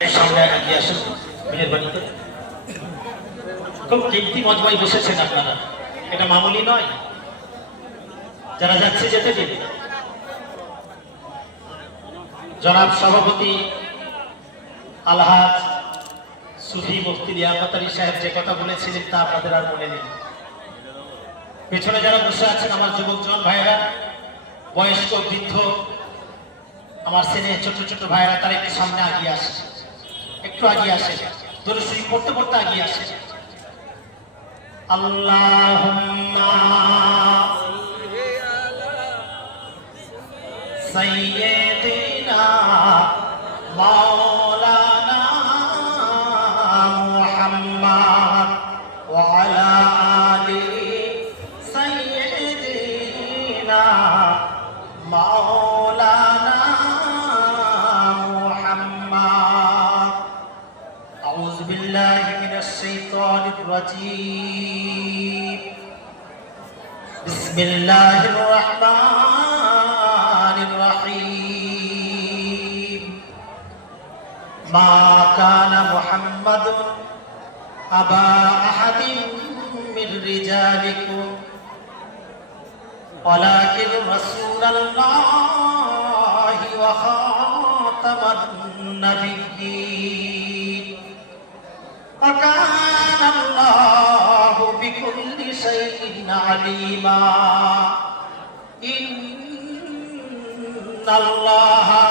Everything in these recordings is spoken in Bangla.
সামনে এগিয়ে আসেন মেহেরবানি করে। খুব কীর্তি মজমায় বসেছেন আপনারা, এটা মামুলি নয়। যারা যাচ্ছে যেতে দিন। জনাব সভাপতি আলহাজ সুফি মুফতি লিয়াকত আলী সাহেব যে কথা বলেছিলেন তা আপনাদের আর মনে নেই। পেছনে যারা বসে আছেন আমার যুবক জন ভাইয়েরা, বয়স্ক বৃদ্ধ, আমার ছেলে ছোট ছোট ভাইয়েরা, তারা একটু সামনে আগিয়ে আসে, একটু আগিয়ে আসে, দরুদ শরীফ পড়তে পড়তে আগিয়ে আসে। আল্লাহুম্মা সাইয়্যিদিনা মাওলানা মুহাম্মদ ওয়া আলা আলি সাইয়্যিদিনা মাওলানা মুহাম্মদ। আউযু বিল্লাহি মিনাশ শাইতানির রাজীম। বিসমিল্লাহির রাহমানির রহিম। মা কানা মুহাম্মাদুন আবা আহাদিন মির রিজালিকুম ওয়ালাকিন রাসূলুল্লাহি ওয়া খাতামান নাবিয়্যিন ওয়া কানা আল্লাহু বিকুল্লি শাইইন আলিমা। ইন্নাল্লাহা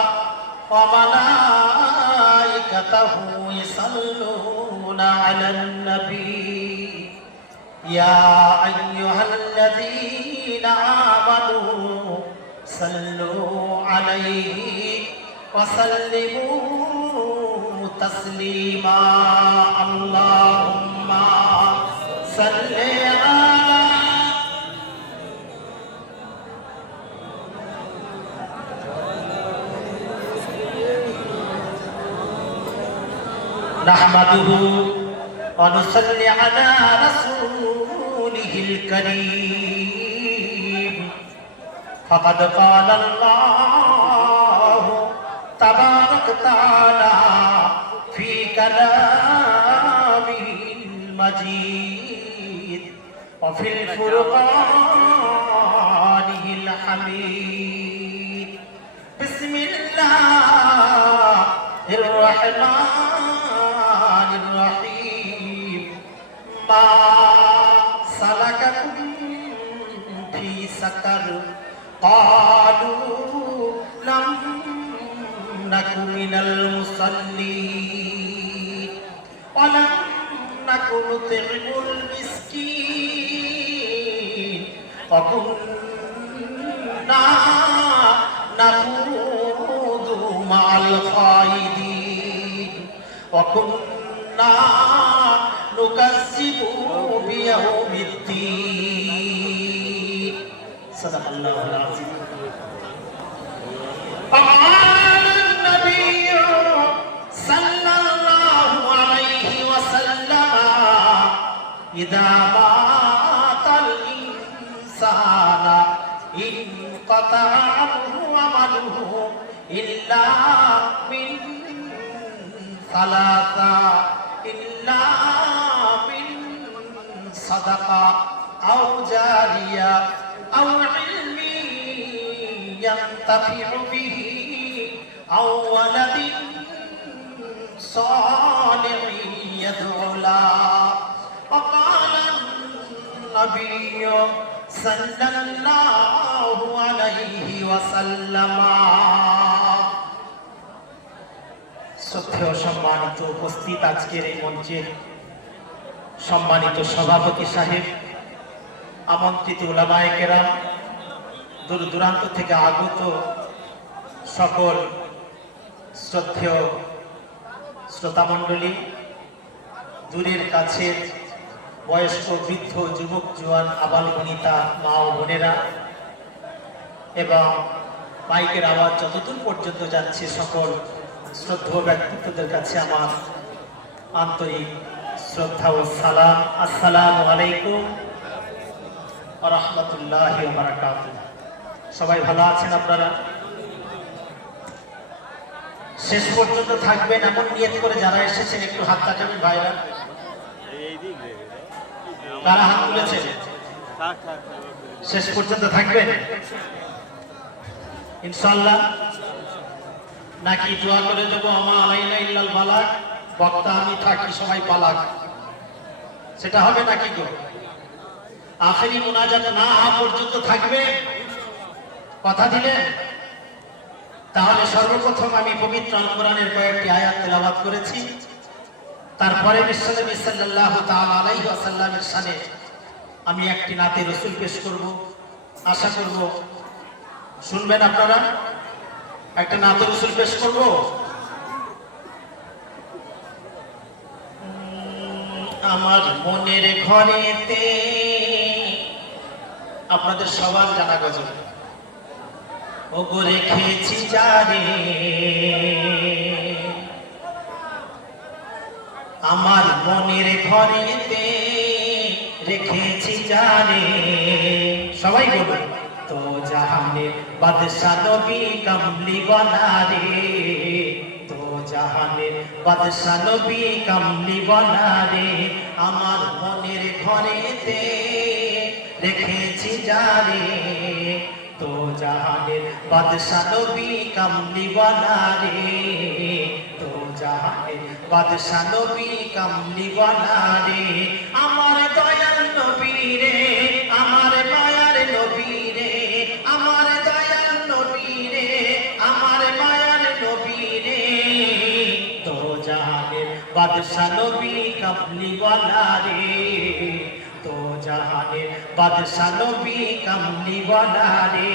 ওয়া মালাইকাতাহু ইউসাল্লুনা আলান নবী ইয়া আইয়ুহাল্লাযীনা আমানু সাল্লু আলাইহি ওয়া সাল্লিমু তাসলিমা। আল্লাহুম্মা সাল্লি আলা নাহমাদুহু ওয়া নুসাল্লি আলা রাসূলিহিল কারীম। ফাকাদ ক্বালা আল্লাহু তাবারাকা তাআলা ফি কালামিহিল মাজিদ ওয়া ফিল ফুরকানিহিল হামিদ। বিসমিল্লাহির রাহমানির রহিম। মা সালাকাকুম ফি সাকার ক্বালু লাম নাকু মিনাল মুসাল্লিন ওয়া লাম নাকু নুত'ইমুল মিসকিন ওয়া কুন্না নাখুযু মা'আল খাইদিন ওয়া কুন্না নুকাজ্জিবু বিয়াউমিদ্দিন। সাদাকাল্লাহুল আযীম। فقال النبي صلى الله عليه وسلم إذا مات الإنسان انقطع عنه عمله إلا من ثلاثة، إلا من صدقة أو جارية أو علم ينتفع به أو ولد صالح يدعو له. وقال النبي صلى الله عليه وسلم। শ্রদ্ধেয় সম্মানিত উপস্থিত, আজকের এই মঞ্চের সম্মানিত সভাপতি সাহেব, আমন্ত্রিত উলামায়ে কেরাম, দূর দূরান্ত থেকে আগত সকল শ্রদ্ধেয় শ্রোতামণ্ডলী, দূরের কাছের বয়স্ক বৃদ্ধ, যুবক জোয়ান, আবাল বনিতা, মা ও বোনেরা, এবং মাইকের আওয়াজ যতদূর পর্যন্ত যাচ্ছে সকল শ্রদ্ধেয় ব্যক্তিত্বদের কাছে আমার আন্তরিক শ্রদ্ধা ও সালাম। আসসালামু আলাইকুম ওয়া রাহমাতুল্লাহি ওয়া বারাকাতুহু। সবাই ভালো আছেন আপনারা? শেষ পর্যন্ত থাকবেন এমন নিয়ত করে যারা এসেছেন একটু হাত তাকাবেন ভাইরা। কারা হাত তুলেছেন? শেষ পর্যন্ত থাকবেন ইনশাআল্লাহ, নাকি দোয়া করে দেবো আমা আলাইনা ইল্লাল বালাগ, বক্তা আমি থাকি সবাই পালাক, সেটা হবে নাকি গো? আখেরি মুনাজাত না হওয়া পর্যন্ত থাকবে, কথা দিলেন? তাহলে সর্বপ্রথম আমি পবিত্র আল কোরআনের কয়েকটি আয়াত তেলাওয়াত করেছি, তারপরে বিশ্বনবী সাল্লাল্লাহু তাআলা আলাইহি ওয়াসাল্লামের শানে আমি একটি নাতে রাসূল পেশ করব। আশা করব শুনবেন আপনারা। একটা নাতে রাসূল পেশ করব। আমার মনের ঘরেতে, আপনাদের সবার জানা গজল, ও গো রেখেছি যারে, আমার মনের ঘরেতে রেখেছি যারে, সবাই বলুন, তো জাহানের বাদশা নবী কামলি বনারে, তো জাহানের বাদশা নবী কামলি বনারে, আমার মনের ঘরেতে রেখেছি যারে, তো জাহানের বাদশা নবী কামলি বনারে, তো জাহানের বাদশা নবী কামলি বনারে, আমার দয়াল নবী রে, আমার মায়ার নবী রে, আমার দয়াল নবী রে, আমার মায়ার নবী রে, তো জাহানের বাদশা নবী কামলি বনারে, তো জাহানের বাদশা নবী কামলি বনারে।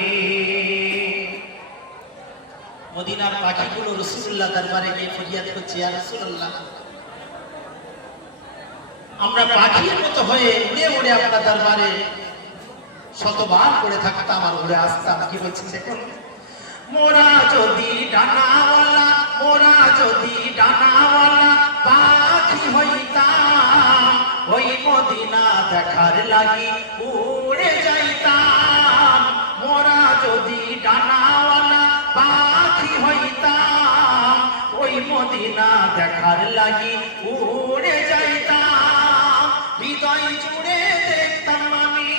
মদিনার পাখিগুলো রাসূলুল্লাহ দরবারে গিয়ে ফরিয়াদ করছে, ইয়া রাসূলুল্লাহ, আমরা পাখির মতো হয়ে উড়ে উড়ে আপনার দরবারে শতবার করে থাকতাম আর উড়ে আসতাম। কি বলছি দেখুন, মোরা যদি ডানাওয়ালা, মোরা যদি ডানাওয়ালা পাখি হইতাম, ওই মদিনা দেখার লাগি উড়ে যাইতাম, মোরা যদি ডানাওয়ালা পাখি হইতাম, ওই মদিনা দেখার লাগি উড়ে যাইতাম, হৃদয় জুড়ে দেখতাম আমি,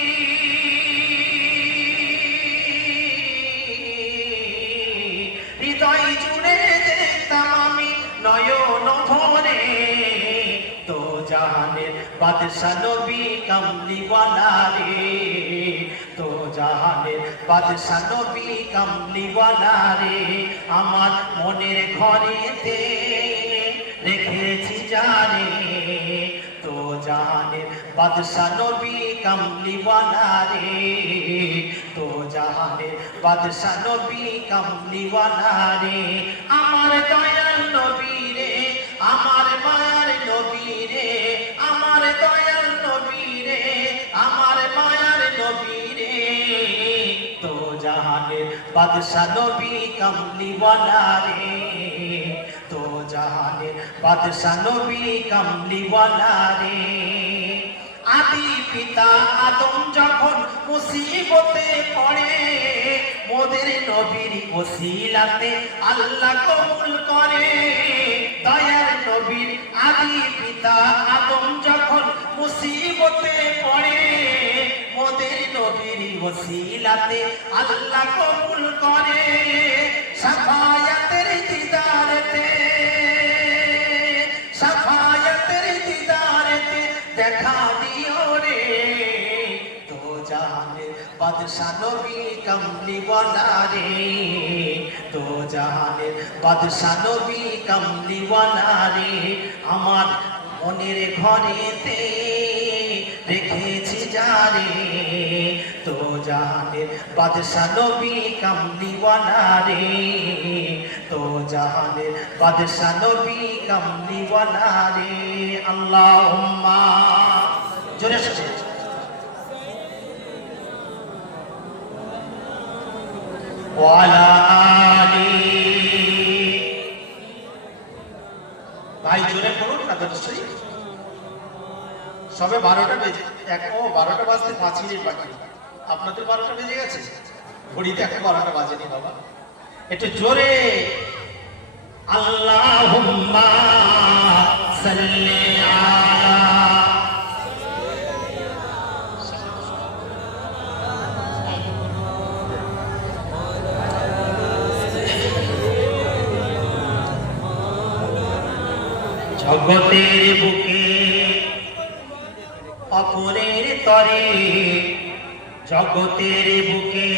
হৃদয় জুড়ে দেখতাম আমি নয়ন ভরে, তো জাহানের বাদশা নবী কামলি ওয়ালারে, তো জাহানের বাদশা নবী কামলি ওয়ালারে, আমার মনের ঘরেতে রেখেছি যারে, তো জাহানের বাদশা নবী কামলি ওয়ালারে, তো জাহানের বাদশা নবী কামলি ওয়ালারে, আমার দয়াল নবী রে, আমার মায়ার নবী রে, আমার দয়াল নবী রে, আমার মায়ার নবী রে, তো জাহানের বাদশা নবী কামলি ওয়ালারে, তো জাহানের বাদশা নবী কামলি ওয়ালারে। আদি পিতা আদম যখন মুসিবতে পড়ে, মোদের নবীর ওসিলাতে আল্লাহ কবুল করে, দয়ার নবীর আদি পিতা আদম যখন মুসিবতে পড়ে, মোদের নবীর ওসিলাতে আল্লাহ কবুল করে, শাফায়াতের দিদারেতে, শাফায়াতের দিদারেতে দেখা দিও রে, তো জাহানের বাদশা নবী কামলি ওয়ালারে, তো জাহানের বাদশা নবী কামলি ওয়ালারে, আমার মনের ঘরেতে রেখেছি যারে, তো জাহানের বাদশা নবী কামলি ওয়ালারে, তো জাহানের বাদশা নবী কামলি ওয়ালারে। আল্লাহুম্মা, জোরে শুনে ওয়ালা আলি, ভাই জোরে পড়ুন না তো নিশ্চয়ই। সবে 12টা বেজে, 12টা বাজতে 5 মিনিট বাকি। আপনাদের 12টা বেজে গেছে? ঘড়িতে এখন 12টা বাজেনি বাবা, একটু জোরে আল্লাহুম্মা সাল্লি আলা জগতের বুকে অপরের তরে, জগতের বুকে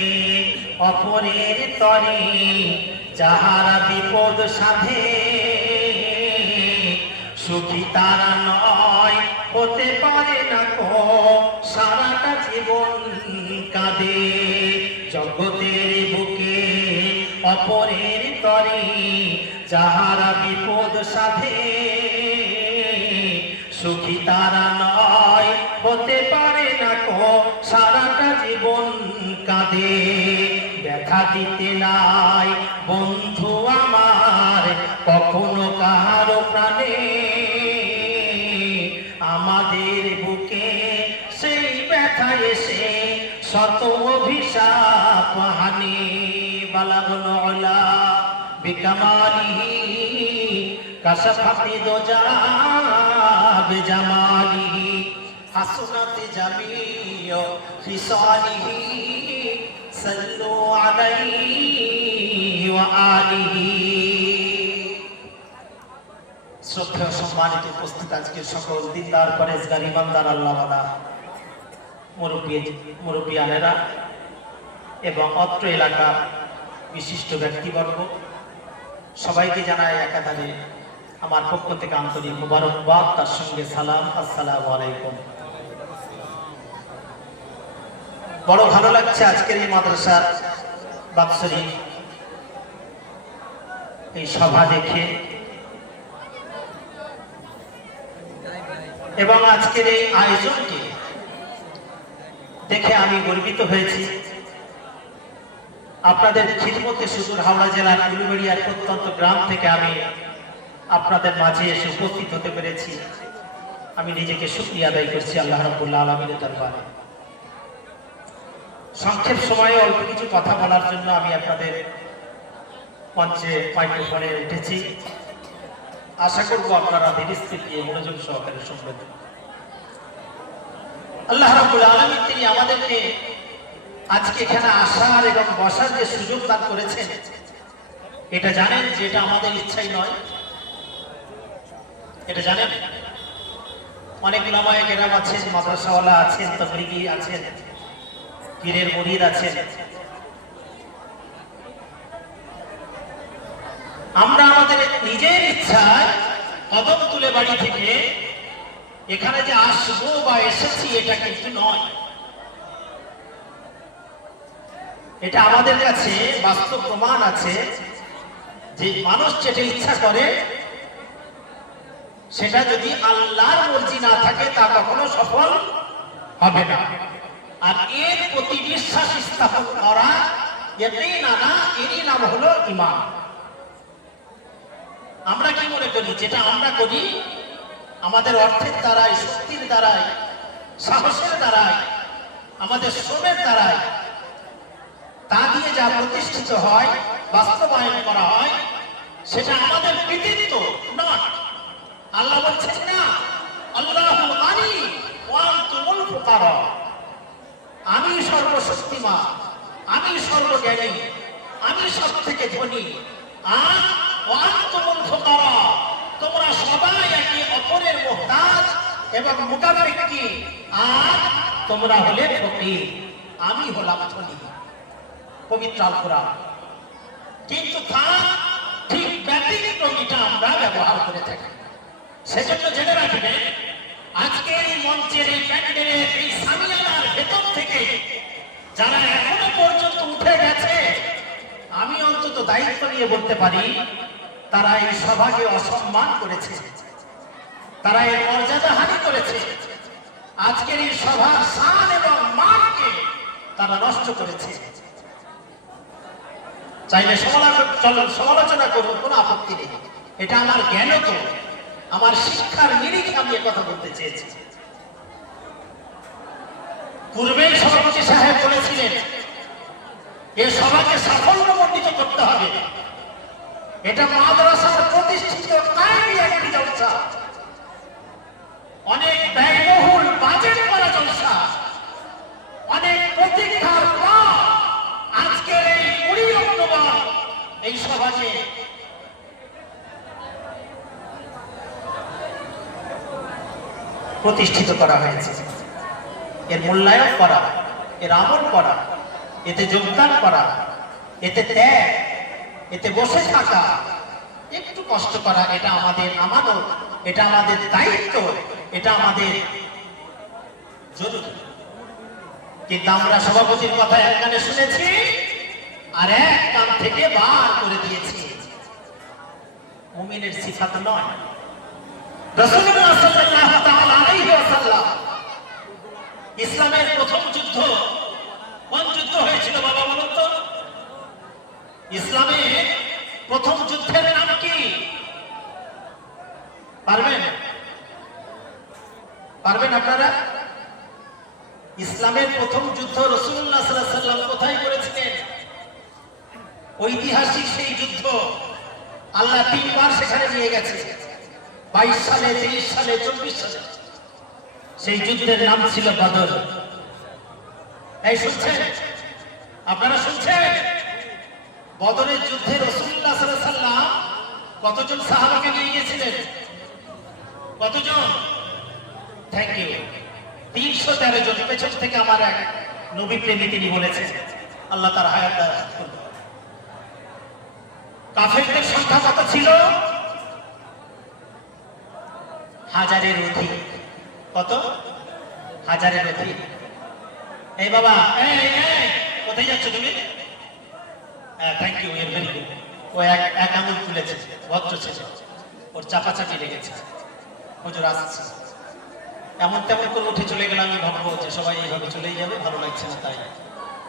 অপরের তরে যাহারা বিপদ সাধে, সুখী তারা নয় হতে পারে না কো সারাটা জীবন কাঁদে। জগতের বুকে অপরের তরে যাহারা বিপদ সাধে, সুখী তারা নয় হতে পারে না কো সারাটা জীবন কাঁদে। দেখা দিতে নাই বন্ধু আমার কখনো কাহারো প্রাণে, আমাদের বুকে সেই ব্যথা এসে শত অভিশাপ হানি। বালাগুল উলা বিকামালিহি কাশফাতি দুজা বিজামালিহি হাসনাত জামিউ খিসালিহি সাল্লু আলাইহি ওয়া আলিহি। শ্রদ্ধেয় সম্মানিত উপস্থিত আজকের সকল দিনদার পরেশগার ইমানদার আল্লাহওয়ালা মুরব্বিয়ানেরা এবং অত্র এলাকার বিশিষ্ট ব্যক্তিবর্গ, সবাইকে জানাই একাধারে আমার পক্ষ থেকে আন্তরিক মুবারকবাদ, তার সঙ্গে সালাম। আসসালামু আলাইকুম। বড় ভালো লাগছে আজকের এই মাদ্রাসার বাৎসরিক এই সভা দেখে এবং আজকের এই আয়োজনকে দেখে আমি গর্বিত হয়েছি। আপনাদের খিদমতে সুদূর হাওড়া জেলার উলুবেড়িয়ার প্রত্যন্ত গ্রাম থেকে আমি আপনাদের মাঝে এসে উপস্থিত হতে পেরেছি। আমি নিজেকে শুকরিয়া আদায় করছি আল্লাহ রাব্বুল আলামিনের দরবারে। সংক্ষেপ সময়ে অল্প কিছু কথা বলার জন্য আমি আপনাদের মঞ্চে মাইক্রোফোনে উঠেছি। আশা করব আপনারা ধীরস্থির দিয়ে মনোযোগ সহকারে শুনবেন। আল্লাহ রাব্বুল আলামিন তিনি আমাদেরকে আজকে এখানে আসার এবং বসার যে সুযোগ দান করেছেন, এটা জানেন যে এটা আমাদের ইচ্ছাই নয়। এটা জানেন অনেক উলামায়ে কেরাম আছেন, মাদ্রাসাওয়ালা আছেন, তাবলীগী আছেন, পীরের মুরিদ আছেন। আমরা আমাদের নিজের ইচ্ছায় কদম তুলে বাড়ি থেকে এখানে যে আসবো বা এসেছি এটা কিন্তু নয়। এটা আমাদের কাছে বাস্তব প্রমাণ আছে যে মানুষ যেটা ইচ্ছা করে সেটা যদি আল্লাহর মর্জি না থাকে তা কখনো সফল হবে না। আর এর প্রতি বিশ্বাস স্থাপন করা এতেই না এরই নাম হলো ঈমান। আমরা কি মনে করি যেটা আমরা করি আমাদের অর্থের দ্বারাই, শক্তির দ্বারাই, সাহসের দ্বারাই, আমাদের শ্রমের দ্বারাই, তা দিয়ে যা প্রতিষ্ঠিত হয়, বাস্তবায়ন করা হয়, সেটা আমাদের কৃতিত্ব নয়। আল্লাহ বলছেন না, আল্লাহুল গানি ওয়া আনতুমুল ফুকারা, আমি সর্বশক্তিমান, আমি সর্বজ্ঞানী, আমি সবথেকে ধনী, আর ওয়া আনতুমুল ফুকারা, তোমরা সবাই একে অপরের মুহতাজ এবং মুকাফিকি, আর তোমরা হলে ফকির, আমি হলাম ধনী। পবিত্র আল কোরআন। কিন্তু তা ঠিক ব্যতিক্রমীটা আমরা ব্যবহার করে থাকি। সেজন্য জেনে রাখবেন আজকে এই মঞ্চের এই প্যান্ডেলের এই সামিয়ানার ভেতর থেকে যারা এখনো পর্যন্ত উঠে গেছে, আমি অন্তত দায়িত্ব নিয়ে বলতে পারি তারা এই সভাকে অসম্মান করেছে, তারা এর মর্যাদাহানি করেছে, আজকের এই সভার শান এবং মানকে তারা নষ্ট করেছে। চাইলে সমালোচনা করুন, কোনো আপত্তি নেই। এটা আমার জ্ঞান, তো আমার শিক্ষার নিরিখে আমি কথা বলতে চেয়েছি। পূর্বেই সভাপতি সাহেব বলেছিলেন এ সভাকে সাফল্যমণ্ডিত করতে হবে, এটা মাদ্রাসার প্রতিষ্ঠিত কায়েমি একটি জলসা, অনেক ব্যয়বহুল বাজেট করা জলসা, অনেক প্রতীক্ষার পর আজকের এই 20 অক্টোবর এই সভাকে প্রতিষ্ঠিত করা হয়েছে। এর মূল্যায়ন করা, এর আমল করা, এতে যোগদান করা, এতে ত্যাগ, এতে বসে থাকা, একটু কষ্ট করা, এটা আমাদের আমানত, এটা আমাদের দায়িত্ব, এটা আমাদের জরুরি। কিন্তু আমরা সভাপতির কথা এক কানে শুনেছি আর এক কান থেকে বার করে দিয়েছি। মুমিনের সিফাত নয়। রাসূলুল্লাহ সাল্লাল্লাহু তাআলা আলাইহি ওয়াসাল্লাম ইসলামের প্রথম যুদ্ধ কোন যুদ্ধ হয়েছিল বাবা বলুন তো? ইসলামের প্রথম যুদ্ধের নাম কি পারবেন? পারবেন আপনারা? ইসলামের প্রথম যুদ্ধ রাসূলুল্লাহ সাল্লাল্লাহু আলাইহি ওয়াসাল্লাম কোথায় করেছিলেন? ঐতিহাসিক সেই যুদ্ধ আল্লাহ 3 বার সেখানে নিয়ে গেছে, 22 সালে, 23 সালে, 24 সালে। সেই যুদ্ধের নাম ছিল বদর। এই শুনছেন? আপনারা শুনছেন? বদরের যুদ্ধে রাসূলুল্লাহ সাল্লাল্লাহু আলাইহি ওয়াসাল্লাম কতজন সাহাবাকে নিয়ে গিয়েছিলেন? কতজন? Thank you. 313 জন। পেছন থেকে আমার এক নবী প্রেমী তিনি বলেছেন, আল্লাহ তার হায়াত দারাজ করুন। কাফেরদের সংখ্যা কত ছিল? 1000-এর অধিক। কত? 1000-এর অধিক। এই বাবা, এই কোথায় যাচ্ছ তুমি? Thank you, very good. ও এক আঙুল তুলেছে, ভদ্র ছিল, ওর চাপাচাপি লেগেছে। হুজুর আসছে, এমন তেমন করে উঠে চলে গেলাম। আমি ভাববো যে সবাই এইভাবে চলেই যাবে, ভালো লাগছে না তাই।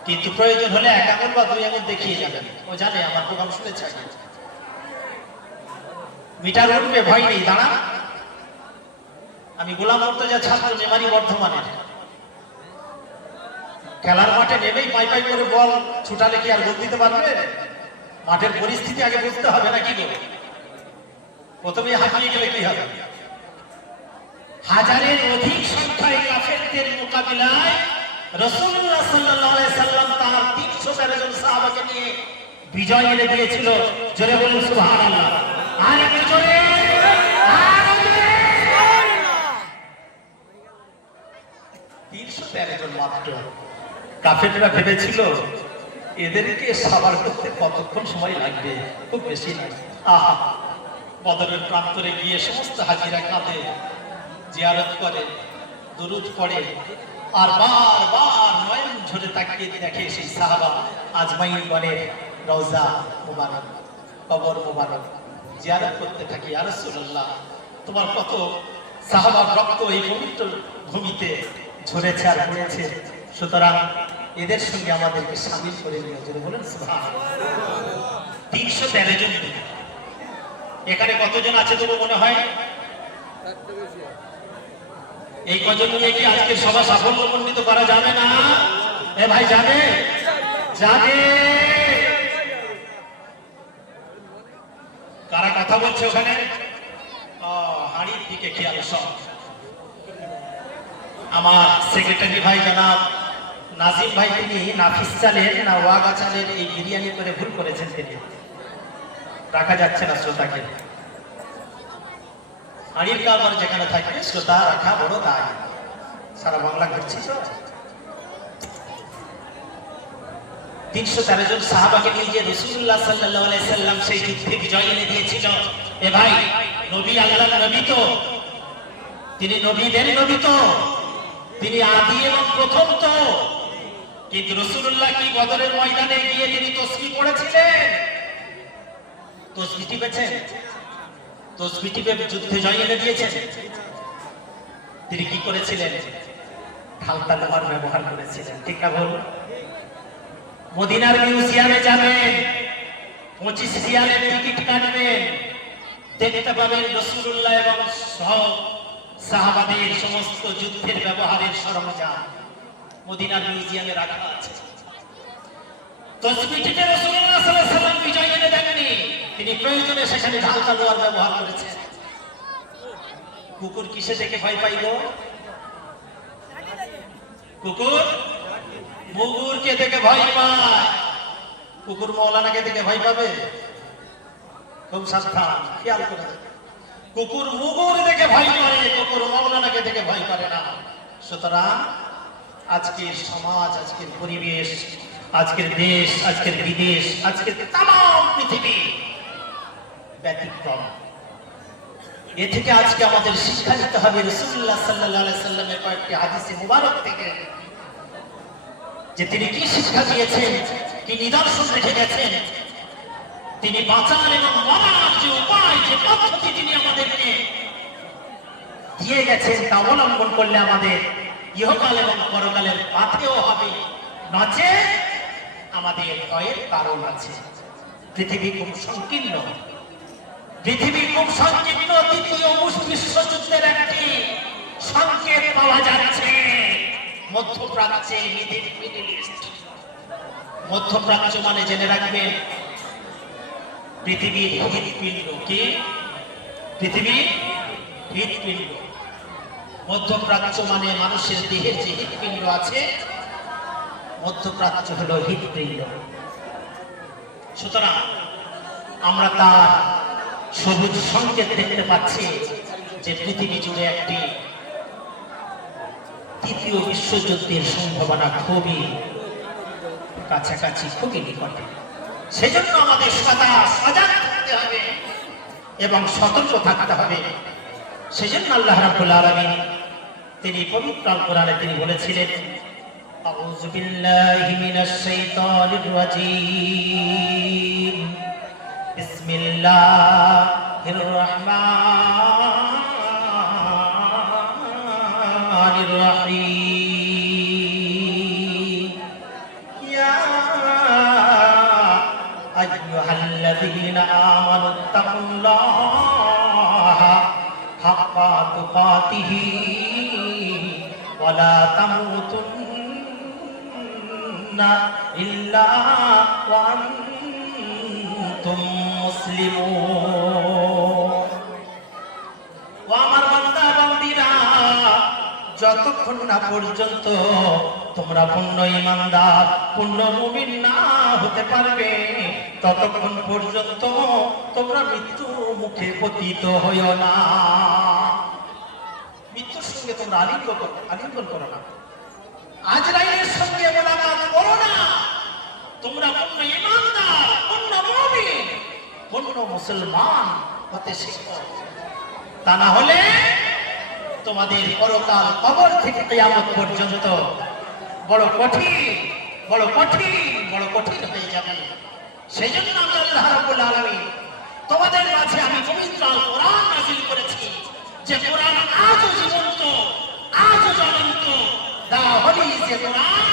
কিন্তু প্রয়োজন হলে 1 আঙুল বা 2 আঙুল দেখিয়ে যাবেন। ও জানে আমার প্রোগ্রাম শুনেছে আগে। মিটার উঠবে, ভয় নেই, দাঁড়া। আমি গোলাম মুর্তজা ছাত্র, মেমারি বর্ধমানের। খেলার মাঠে নেমেই পাই পাই করে বল ছুটালে কি আর গোল দিতে পারবে? মাঠের পরিস্থিতি আগে বুঝতে হবে নাকি গো? প্রথমে হাঁপিয়ে গেলে কি হবে? 1000-এর অধিক সংখ্যায় কাফেরদের মোকাবিলায় রাসূলুল্লাহ সাল্লাল্লাহু আলাইহি সাল্লাম তার 313 জন সাহাবাকে নিয়ে বিজয় এনে দিয়েছিল। জোরে বলুন সুবহানাল্লাহ। আর একটু জোরে, আর জোরে। 313 জন মাত্র। কাফেররা ভেবেছিল এদেরকে সাবার করতে কতক্ষণ সময় লাগবে, খুব বেশি না। আহা, বদরের প্রান্তরে গিয়ে সমস্ত হাজিরা কাঁদে, জিয়ারত করে, দুরূদ পড়ে, আর বারবার নয়ন ঝরে তাকিয়ে দেখে সেই সাহাবা আজমাইনগণের রওজা মুবারক, কবর মুবারক জিয়ারত করতে থাকি। ইয়া রাসূলুল্লাহ, তোমার কত সাহাবার রক্ত এই পবিত্র ভূমিতে ঝরেছে আর পড়েছে, সুতরাং এদের সঙ্গে আমাদেরকে শামিল করে নিয়ে যদি বলেন সুবহানাল্লাহ। 313 জন। এখানে কতজন আছে তোমার মনে হয়? এই কজন নিয়ে কি আজকে সভা সাফল্যমণ্ডিত করা যাবে না? এ ভাই যাবে? যাবে। কারা কথা বলছে ওখানে? হাড়ির দিকে খেয়াল সব। আমার সেক্রেটারি ভাই জনাব নাজিম ভাই, তিনি নাফিস চালের না ওয়াগা চালের এই বিরিয়ানি করে ভুল করেছেন, তিনি রাখা যাচ্ছে না শ্রোতাকে। হাড়ির কারবার যেখানে থাকবে শ্রোতা রাখা বড় দায়। সারা বাংলা ঘুরছি তো। 313 জন সাহাবাকে নিয়ে যে রাসূলুল্লাহ সাল্লাল্লাহু আলাইহি সাল্লাম সেই যুদ্ধে বিজয় এনে দিয়েছিল। এ ভাই, নবী আল্লাহর নবী তো, তিনি নবীদের নবী তো, তিনি আদি এবং প্রথম তো। কিন্তু রাসূলুল্লাহ কি বদরের ময়দানে গিয়ে তিনি তাসবিহ পড়েছিলেন? তাসবিহ টিপেছেন? তাসবিহ টিপে যুদ্ধে জয় এনে দিয়েছেন? তিনি কি করেছিলেন? ঢালতা লোহার ব্যবহার করেছিলেন, ঠিক না বলুন? মদিনার মিউজিয়ামে যাবেন, 25 রিয়ালের টিকিট কাটবেন, দেখতে পাবেন রাসূলুল্লাহ এবং সাহাবাদের সমস্ত যুদ্ধের ব্যবহারের সরঞ্জাম মদিনার মিউজিয়ামে রাখা আছে। তসবিটিতে রাসূলুল্লাহ সাল্লাল্লাহু আলাইহি ওয়াসাল্লাম বিজয় এনে দেননি, তিনি প্রয়োজনে সেখানে ঢাল তলোয়ার ব্যবহার করেছেন। কুকুর কিসে থেকে ভয় পাইল? কুকুর মুগুরকে দেখে ভয় পায়। কুকুর মৌলানাকে দেখে ভয় পাবে? খুব সাবধান, খেয়াল করে দেখে। কুকুর মুগুর দেখে ভয় করে, কুকুর মৌলানাকে দেখে ভয় করে না। সুতরাং আজকের সমাজ, আজকের পরিবেশ, আজকের দেশ, আজকের বিদেশ, আজকের তাম পৃথিবী ব্যতিক্রম। এ থেকে আজকে আমাদের শিক্ষা নিতে হবে রাসূলুল্লাহ সাল্লাল্লাহু আলাইহি সাল্লামের কয়েকটি হাদিসে মুবারক থেকে, যে তিনি কি শিক্ষা দিয়েছেন, কি নিদর্শন রেখে গেছেন। তিনি বাঁচার এবং মরার যে উপায়, যে পদ্ধতি তিনি আমাদেরকে দিয়ে গেছেন, তা অবলম্বন করলে আমাদের ইহকাল এবং পরকালের পাথেও হবে, নচে আমাদের ভয়ের কারণ আছে। পৃথিবী খুব সংকীর্ণ, পৃথিবী খুব সংকীর্ণ। দ্বিতীয় বিশ্বযুদ্ধের একটি সংকেত পাওয়া যাচ্ছে মধ্যপ্রাচ্যে, মিডল ইস্ট। মধ্যপ্রাচ্য মানে জেনে রাখবেন পৃথিবীর হৃৎপিণ্ড। কি? পৃথিবীর হৃৎপিণ্ড। মধ্যপ্রাচ্য মানে মানুষের দেহের যে হৃৎপিণ্ড আছে, মধ্যপ্রাচ্য হলো হৃৎপিণ্ড। সুতরাং আমরা তার সবুজ সংকেত দেখতে পাচ্ছি যে পৃথিবী জুড়ে একটি তৃতীয় বিশ্বযুদ্ধের সম্ভাবনা খুবই কাছাকাছি, খুবই নিকটে। সেজন্য আমাদের সদা সজাগ থাকতে হবে এবং সতর্ক থাকতে হবে। সেজন্য আল্লাহ রাব্বুল আলামিন তিনি পবিত্র আল কোরআনে তিনি বলেছিলেন, আউযু বিল্লাহি মিনাশ শাইতানির রাজীম, বিসমিল্লাহির রহমানির রহিম, ইয়া আইয়ুহাল্লাযীনা আমানুত্তাকুল্লাহা হাক্কা তুকাতিহি ওয়া লা তামুতুন্না ইল্লা ওয়া আনতুম মুসলিমুন। ও আমার বান্দা বান্দীরা, যতক্ষণ না পর্যন্ত তোমরা পূর্ণ ঈমানদার, পূর্ণ মুমিন না হতে পারবে, ততক্ষণ পর্যন্ত তোমরা মৃত্যু মুখে পতিত হইও না। মৃত্যুর সঙ্গে তোমরা আলিঙ্গন করো না, আজরাইলের সঙ্গে মোলাকাত করো না। তোমরা পূর্ণ ঈমানদার, পূর্ণ মুমিন, পূর্ণ মুসলমান হতে শিখো। তা না হলে তোমাদের পরকাল কবর থেকে কিয়ামত পর্যন্ত বড় কঠিন, বড় কঠিন, বড় কঠিন হয়ে যাবে। সেই জন্য আমি আল্লাহ রাব্বুল আলামিন তোমাদের মাঝে আমি পবিত্র আল কোরআন নাযিল করেছি, যে কোরআন আজও জীবন্ত, আজও জ্বলন্ত। The Holy is a Quran.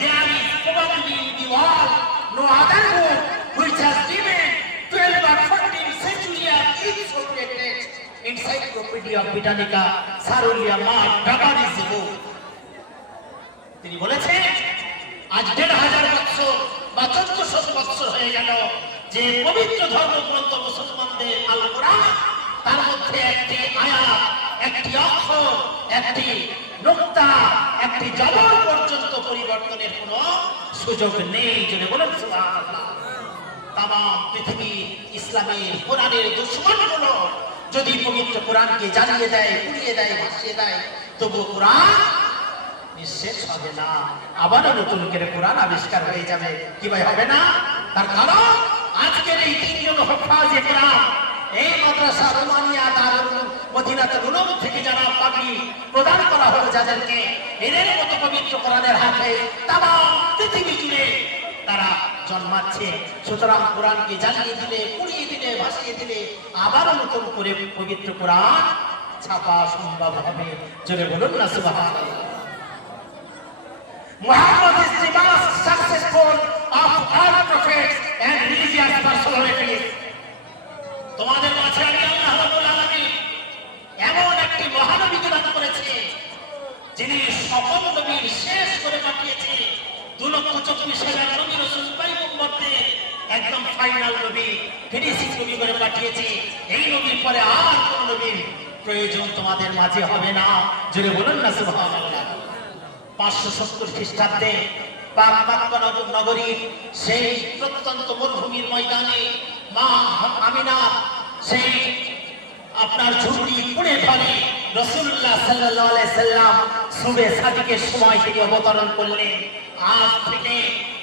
There is probably in the world no other book which has given 12 or 14th century of each sacred text. Encyclopedia Britannica, Sarulia Mark, Dabar is the book. তিনি বলেছেন, আজ 1500 বছর বা 1400 বছর হয়ে গেল যে পবিত্র ধর্মগ্রন্থ মুসলমানদের আল কোরআন, তার মধ্যে একটি আয়াত, একটি অক্ষর, একটি নুকতা, একটি জবর পর্যন্ত পরিবর্তনের কোন সুযোগ নেই। জোরে বলুন সুবহানাল্লাহ। তামাম পৃথিবী ইসলামের কোরআনের দুশমনগুলো যদি পবিত্র কোরআনকে জ্বালিয়ে দেয়, পুড়িয়ে দেয়, ভাসিয়ে দেয়, তবু কোরআন নিঃশেষ হবে না। আবারও নতুন করে কোরআন আবিষ্কার হয়ে যাবে। কি ভাই হবে না? তার কারণ আজকের এই তিনজন হুফাজে কোরআন, এই মাদ্রাসা রুমানিয়া দারুল মদিনাতুল উলুম থেকে যারা পাগড়ি প্রদান করা হলো যাদেরকে, এদের মতো পবিত্র কোরআনের হাতে তামাম পৃথিবী জুড়ে তারা জন্মাচ্ছে। সুতরাং কোরআনকে জ্বালিয়ে দিলে, পুড়িয়ে দিলে, ভাসিয়ে দিলে আবারও নতুন করে পবিত্র কোরআন ছাপা সম্ভব হবে। জোরে বলুন না সুবহানাল্লাহ। Muhammad is the most successful of all prophets and religious personalities. তোমাদের মাঝে আমি আল্লাহ রাব্বুল আলামিন এমন একটি মহানবীকে দান করেছে, যিনি সকল নবীর শেষ করে পাঠিয়েছে। 2,24,000 নবী রাসূল পাইব একদম ফাইনাল নবী, ফিনিশিং নবী করে পাঠিয়েছি। এই নবীর পরে আর কোন নবীর প্রয়োজন তোমাদের মাঝে হবে না। জোরে বলুন না সুবহানাল্লাহ। 570 খ্রিস্টাব্দে পাক মক্কা নগরীর সেই প্রত্যন্ত মরুভূমির ময়দানে মা আমিনা সেই আপনার ঝুঁকি পুড়ে ফেলে রাসূলুল্লাহ সাল্লাল্লাহু আলাইহি সাল্লাম সুবে সাদিকের সময় থেকে অবতরণ করলেন। আজ থেকে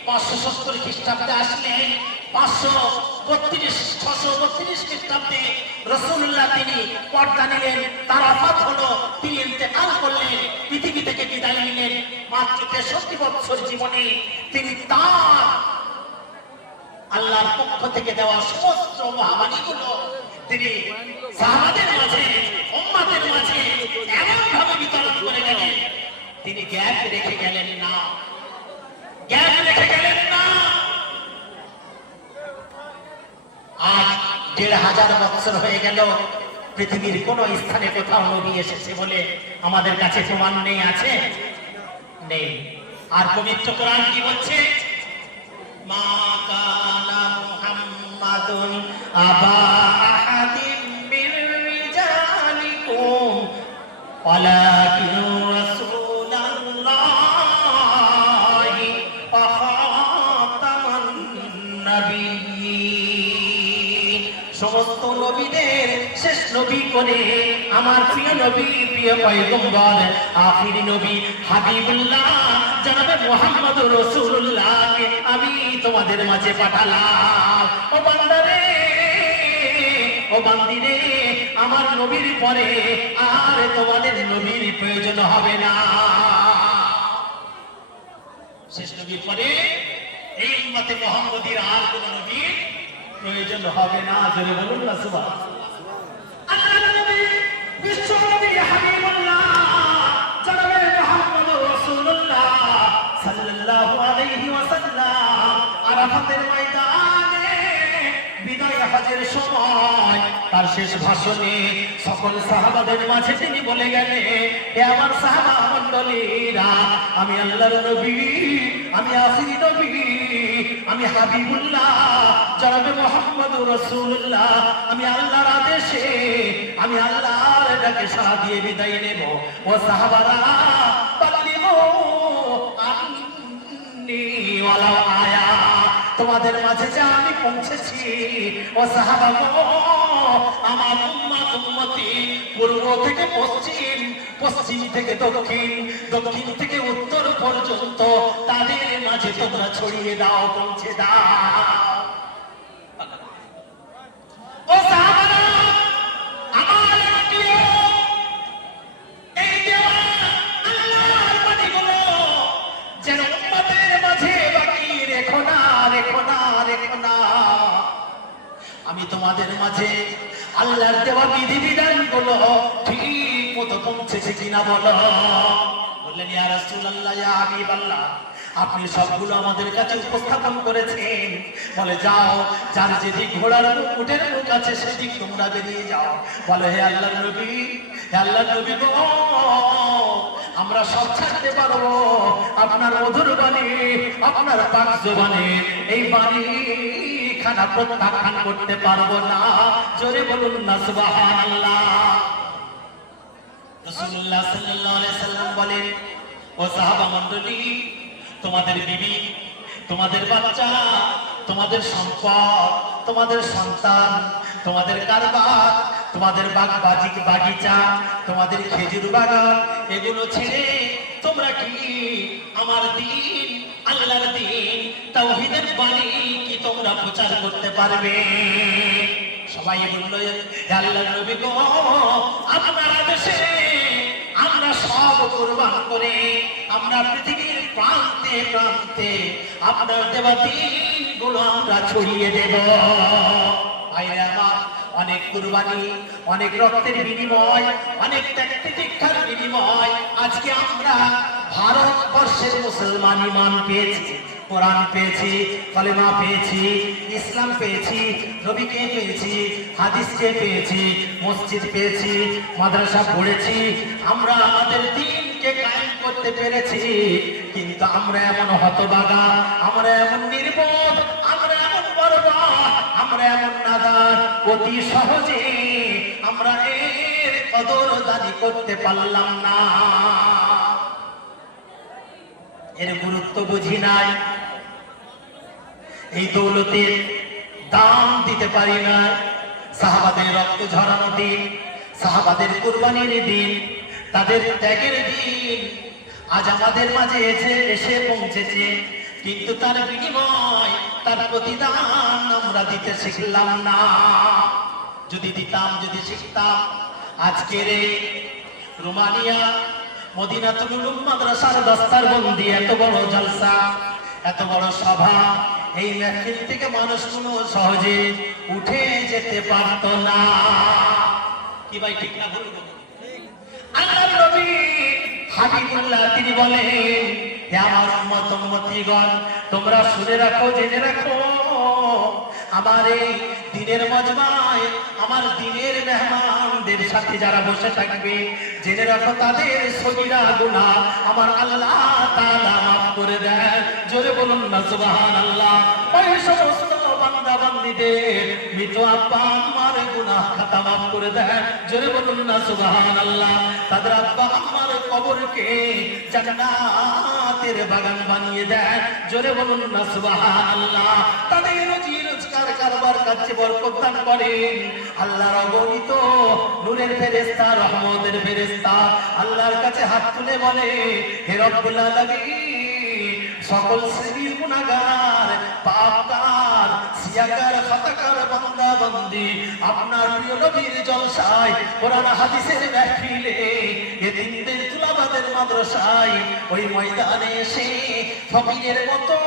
570 খ্রিস্টাব্দে আসলেন 632 খ্রিস্টাব্দে রাসূলুল্লাহ তিনি পর্দা নিলেন, তারাফাত হলো, তিনি ইন্তেকাল করলেন, পৃথিবী থেকে বিদায় নিলেন। মাত্র 63 বছর জীবনে তিনি তার আল্লাহর পক্ষ থেকে দেওয়া সমস্ত মহাবাণীগুলো তিনি সাহাবাদের মাঝে, উম্মতের মাঝে এমন ভাবে বিতরণ করে গেলেন, তিনি গ্যাপ রেখে গেলেন না, গ্যাপ রেখে গেলেন না। আজ 1500 বছর হয়ে গেল, পৃথিবীর কোন স্থানে কোথাও নবী এসেছে বলে আমাদের কাছে প্রমাণ নেই, আছে? নেই। আর পবিত্র কোরআন কি বলছে? মা কানা মুহাম্মাদুন আবা আহাদিম মির রিজালিকুম ওয়ালাকিন রাসূলুল্লাহি ওয়া খাতামান নাবিয়্যিন। সমস্ত নবীদের শেষ নবী করে আমার প্রিয় নবী, প্রিয় পয়গম্বর, আখিরি নবী হাবিবুল্লাহ জনাবে মুহাম্মদুর রাসূলুল্লাহকে আমি তোমাদের মাঝে পাঠালাম। ও বান্দারে, ও বান্দিরে, আমার নবীর পরে আর তোমাদের নবীর প্রয়োজন হবে না। শেষ নবীর পরে এই উম্মতে মুহাম্মদীর আর কোন নবীর প্রয়োজন হবে না। জোরে বলুন না সুবহানাল্লাহ। আল্লাহর নবী, বিশ্ব নবী হাবিবুল্লাহ জনাবে মুহাম্মদুর রাসূলুল্লাহ সাল্লাল্লাহু আলাইহি ওয়াসাল্লাম আরাফাতের ময়দানে বিদায় হজের সময় তার শেষ ভাষণে সকল সাহাবাদের মাঝে তিনি বলে গেলেন, হে আমার সাহাবা মণ্ডলীরা, আমি আল্লাহর নবী, আমি আখিরি নবী, আমি হাবিবুল্লাহ জনাবে মুহাম্মদুর রাসূলুল্লাহ, আমি আল্লাহর আদেশে, আমি আল্লাহর ডাকে সাড়া দিয়ে বিদায় নেব। ও সাহাবারা, বাল্লিগু আন্নী ওয়ালাউ আয়া, তোমাদের মাঝে যে আমি পৌঁছেছি, ও সাহাবাগো, আমার উম্মত উম্মতি পূর্ব থেকে পশ্চিম, পশ্চিম থেকে দক্ষিণ, দক্ষিণ থেকে উত্তর পর্যন্ত তাদের মাঝে তোমরা ছড়িয়ে দাও, পৌঁছে দাও। ও সাহাবারা, আমার প্রিয় এই দেওয়া আল্লাহর বাণীগুলো যেন উম্মতের মাঝে বাকি রেখো না, রেখো না, রেখো না। আমি তোমাদের মাঝে আল্লাহর দেওয়া বিধিবিধান গুলো ঠিক মতো পৌঁছেছে কিনা বলো। বললেন, ইয়া রাসূলুল্লাহ, ইয়া হাবিবাল্লাহ, আপনি সবগুলো আমাদের কাছে উপস্থাপন করেছেন। বলে, যাও, যার যেদিক ঘোড়ার উটের মুখ আছে সেদিক তোমরা বেরিয়ে যাও। বলে, হে আল্লাহর নবী, হে আল্লাহর নবী গো, আমরা সব ছাড়তে পারবো, আপনার মধুর বাণী, আপনার পাক জবানে এই বাণী খানা প্রত্যাখ্যান করতে পারবো না। জোরে বলুন না সুবহানাল্লাহ। রাসূলুল্লাহ সাল্লাল্লাহু আলাইহি সাল্লাম বলেন, ও সাহাবা মণ্ডলী, তোমাদের বিবি, তোমাদের বাচ্চা, তোমাদের সম্পদ, তোমাদের সন্তান, তোমাদের কারবার, তোমাদের বাগিচা, তোমাদের খেজুর বাগান, এগুলো ছেড়ে তোমরা কি আমার দিন, আল্লাহর দিন, তাওহীদের বাণী কি তোমরা প্রচার করতে পারবে? সবাই বলল, হে আল্লাহর নবী গো, আপনার আদেশে আমরা সব কুরবান করে আমরা পৃথিবীর প্রান্তে প্রান্তে আপনার দেওয়া দিনগুলো আমরা ছড়িয়ে দেব। ভাইরা আমার, অনেক কুরবানি, অনেক রক্তের বিনিময়, অনেক ত্যাগ তিতিক্ষার বিনিময় আজকে আমরা ভারতবর্ষের মুসলমান ইমান পেয়েছি, কোরআন পেয়েছি, কলেমা পেয়েছি, ইসলাম পেয়েছি, নবীকে পেয়েছি, হাদিসকে পেয়েছি, মসজিদ পেয়েছি, মাদ্রাসা পড়েছি, আমরা আমাদের দ্বীনকে কায়েম করতে পেরেছি। কিন্তু আমরা এমন হতভাগা, আমরা এমন নির্বোধ, আমরা এমন বর্বর, আমরা এমন নাদান, অতি সহজে আমরা এর কদর দানি করতে পারলাম না, এর গুরুত্ব বুঝি নাই, এই দৌলতের দাম দিতে পারি না। সাহাবাদের রক্ত ঝরানো দিন, সাহাবাদের কুরবানির দিন, তাদের ত্যাগের দিন আজ আমাদের মাঝে এসে পৌঁছেছে, কিন্তু তার বিনিময়, তার প্রতিদান আমরা দিতে শিখলাম না। যদি দিতাম, যদি শিখতাম, আজকের এই রোমানিয়া মদিনাতুল উলুম মাদ্রাসার দস্তারবন্দি, এত বড় জলসা, এত বড় সভা, এই মাহফিল থেকে মানুষ কোনো সহজে উঠে যেতে পারত না। কি ভাই, ঠিক না ভুল? আল্লাহর নবী হাবিবুল্লাহ তিনি বলেন, হে আমার উম্মত উম্মতিগণ, তোমরা শুনে রাখো, জেনে রাখো, আমার এই দিনের মজমায় আমার দিনের মেহমানদের সাথে যারা বসে থাকবে, জেনে রাখো তাদের সগীরা গুনাহ আমার আল্লাহ তাআলা মাফ করে দেন। জোরে বলুন না সুবহানাল্লাহ। ওই সমস্ত বান্দা বান্দীদের মৃত আব্বা আম্মার গুনাহ খাতা মাফ করে দেন। জোরে বলুন না সুবহানাল্লাহ। তাদের আব্বা আম্মার কবরকে জান্নাতের বাগান বানিয়ে দেন। জোরে বলুন না সুবহানাল্লাহ। তাদের রুজি রোজগার কারবার কাছে বরকত দান করেন। আল্লাহর অগণিত নূরের ফেরেশতা, রহমতের ফেরেশতা আল্লাহর কাছে হাত তুলে বলে, হে রব্বুল আলামিন, সকল শ্রেণীর গুনাহগার, পাপকার, সিয়াকার, খাতাকার বান্দা বান্দি আপনার প্রিয় নবীর জলসায়, কোরআন হাদিসের মাহফিলে, এতিমদের তুলাবাদের মাদ্রাসায়, ওই ময়দানে এসে ফকিরের মতো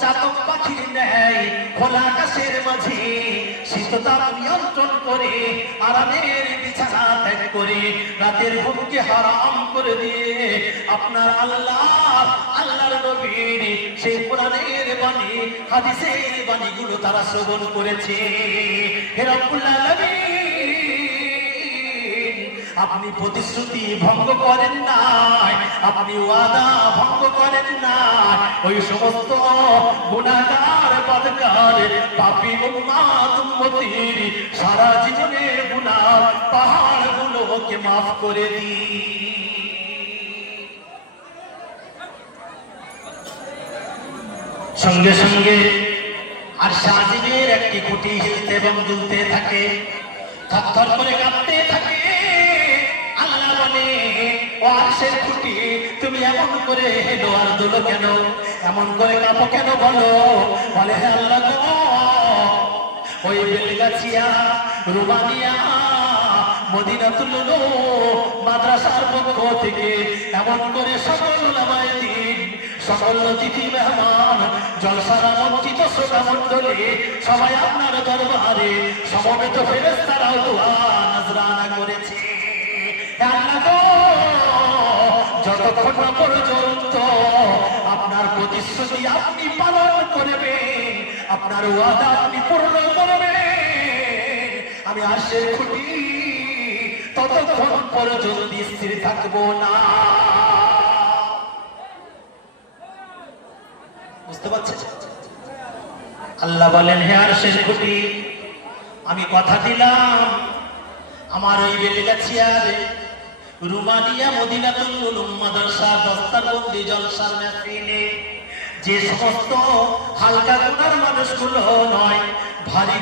চাতক পাখির ন্যায় খোলা আকাশের মাঝে শীততাপ নিয়ন্ত্রণ করে আরামের বিছানা ত্যাগ করে রাতের ঘুমকে হারাম করে দিয়ে আপনার আল্লাহর নবীর সেই কোরআনের বাণী, হাদিসের বাণীগুলো তারা শ্রবণ করেছে। হে রব্বুল আলামিন, আপনি প্রতিশ্রুতি ভঙ্গ করেন নাই, আপনি ওয়াদা ভঙ্গ করেন না। ওই সমস্ত গুনাহগার, বদকার, পাপী উম্মত উম্মতির সারা জীবনের গুনাহ পাহাড়গুলোকে মাফ করে দিন। সঙ্গে সঙ্গে আর শাহজিবের একটি খুঁটি হিলতে এবং দুলতে থাকে, থরথর করে কাঁপতে থাকে। আল্লাহ বলে, ও আরশের খুঁটি, তুমি এমন করে হেলো আর দোলো কেন, এমন করে কাঁপো কেন বলো? বলে, হে আল্লাহ গো, ওই বেলগাছিয়া রোমানিয়া মদিনাতুল উলুম মাদ্রাসার পক্ষ থেকে এমন করে সকল উলামায়ে দ্বীন, সকল অতিথি মেহমান, জলসার আমন্ত্রিত শ্রোতা মণ্ডলী সবাই আপনার দরবারে সমবেত ফেরেশতারাও দোয়া নজরানা করেছে। আল্লাহ গো, যতক্ষণ না পর্যন্ত আপনার প্রতিশ্রুতি আপনি পালন করবেন, আপনার ওয়াদা আপনি পূর্ণ করবেন, আমি আরশের খুঁটি ততক্ষণ পর্যন্ত স্থির থাকবো না। বুঝতে পারছেন? আল্লাহ বলেন, হে আরশের খুঁটি, আমি কথা দিলাম আমার ওই বেলগাছিয়ার রোমানিয়া মদিনাতুল উলুম মাদ্রাসা দস্তারবন্দি জলসার মাহফিলে যে সমস্ত হালকা গুনার মানুষগুলো নয়, ভারী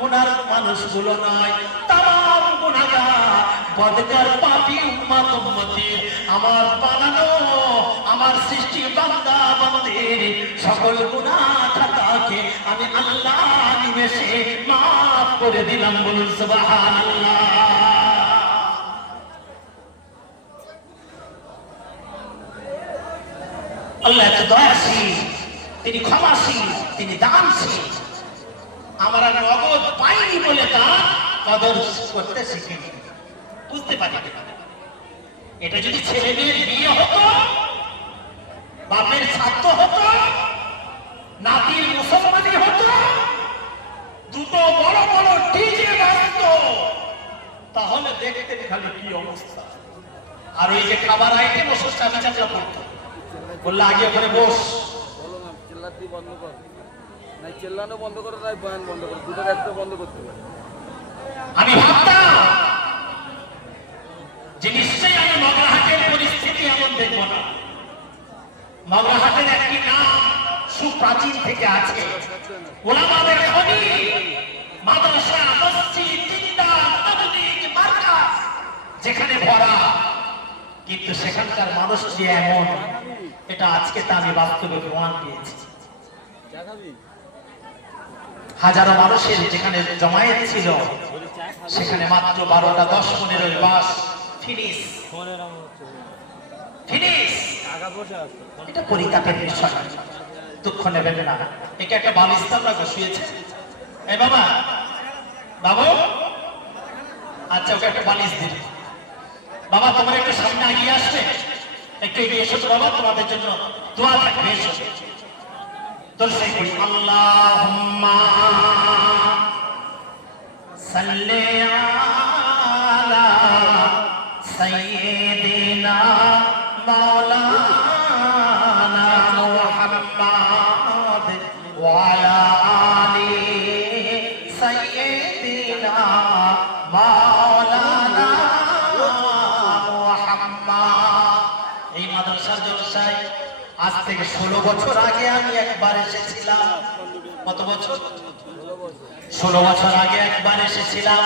গুনার মানুষগুলো নয়, তামাম গুনাহগার, বদকার, পাপী উম্মত উম্মতির আমার বানানো, আমার সৃষ্টি বান্দা বান্দির সকল গুনাহ খাতাকে আমি আল্লাহ নিমেষে মাফ করে দিলাম। বলুন সুবহানাল্লাহ। আল্লাহ এত দয়াশীল, তিনি ক্ষমাশীল, তিনি দানশীল। আমরা নগদ পাইনি বলে তার কদর করতে শিখিনি, বুঝতে পারি। এটা যদি ছেলে মেয়ের বিয়ে হতো, বাপের ছাত্র হতো, নাতির মুসলমানি হতো, দুটো বড় বড় ডিজে বাজত, তাহলে দেখতেন খালি কি অবস্থা। আর ওই যে খাবার আইটেম ওসব চাবি চাপলা পড়তো, বললে আগে ওখানে বস, চেল্লানো বন্ধ করে তাই বয়ান বন্ধ করে দুটোর একটা বন্ধ করতে পারে। আমি ভাবতাম যে নিশ্চয়ই আমি মগরাহাটের পরিস্থিতি এমন দেখব না। মগরাহাটের একটি নাম সুপ্রাচীন থেকে আছে, ওলামাদের খনি, মাদ্রাসা, মসজিদ, ইমাম, তাবলীগ, মারকাজ যেখানে ভরা, কিন্তু সেখানকার মানুষ যে এমন, এটা আজকে তা আমি বাস্তবে প্রমাণ পেয়েছি। হাজারো মানুষের যেখানে জমায়েত ছিল, সেখানে মাত্র 12টা 10-15 বাস ফিনিশ। এটা পরিতাপের বিষয়, দুঃখ নেবেন না। এটা একটা বালিশ আমরা বসিয়েছে। এই বাবা, বাবু, আচ্ছা ওকে একটা বালিশ দিন। বাবা তোমার একটু সামনে এগিয়ে আসবে, একটু এগিয়ে এসো তো বাবা, তোমাদের জন্য দোয়া থাকবে। এসো দর্শক করি, আল্লাহুম্মা সাল্লি আলা সাইয়্যিদিনা মাওলানা মুহাম্মদ ওয়া আলা আলি সাইয়্যিদিনা মাওলানা মুহাম্মদ। এই মাদ্রাসার জলসায় আজ থেকে 16 বছর আগে আমি একবার এসেছিলাম। কত বছর? 16 বছর আগে একবার এসেছিলাম।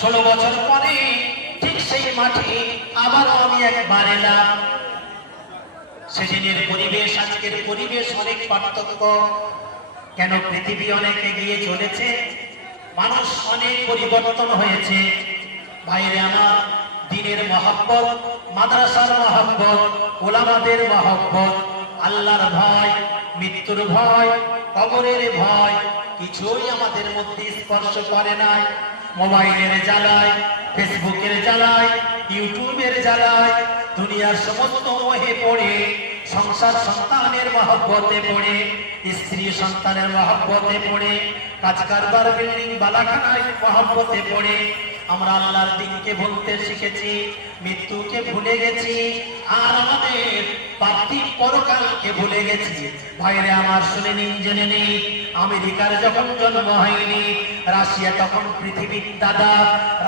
16 বছর পরে ঠিক সেই মাঠে আবারও আমি একবার এলাম। সেদিনের পরিবেশ আজকের পরিবেশ অনেক পার্থক্য। কেন? পৃথিবী অনেক এগিয়ে চলেছে, মানুষ অনেক পরিবর্তন হয়েছে। ভাইরে আমার, দ্বীনের মহব্বত, মাদ্রাসার মহব্বত, ওলামাদের মহব্বত, আল্লাহর ভয়, মৃত্যুর ভয়, কবরের ভয় কিছুই আমাদের মধ্যে স্পর্শ করে নাই। মোবাইলের জ্বালায়, ফেসবুকের জ্বালায়, ইউটিউবের জ্বালায়, দুনিয়ার সমস্ত মোহে পড়ে, সংসার সন্তানের মহব্বতে পড়ে, স্ত্রী সন্তানের মহব্বতে পড়ে, কাজ কারবার, বিল্ডিং বালাখানায় মহব্বতে পড়ে আমরা আল্লাহর দিনকে বলতে শিখেছি, মৃত্যুকে ভুলে গেছি, আর আমাদের পার্থিব পরকালকে ভুলে গেছি। ভাইরে আমার, শুনে নিন, জেনে নিন, আমেরিকার যখন জন্ম হয়নি, রাশিয়া তখন পৃথিবীর দাদা,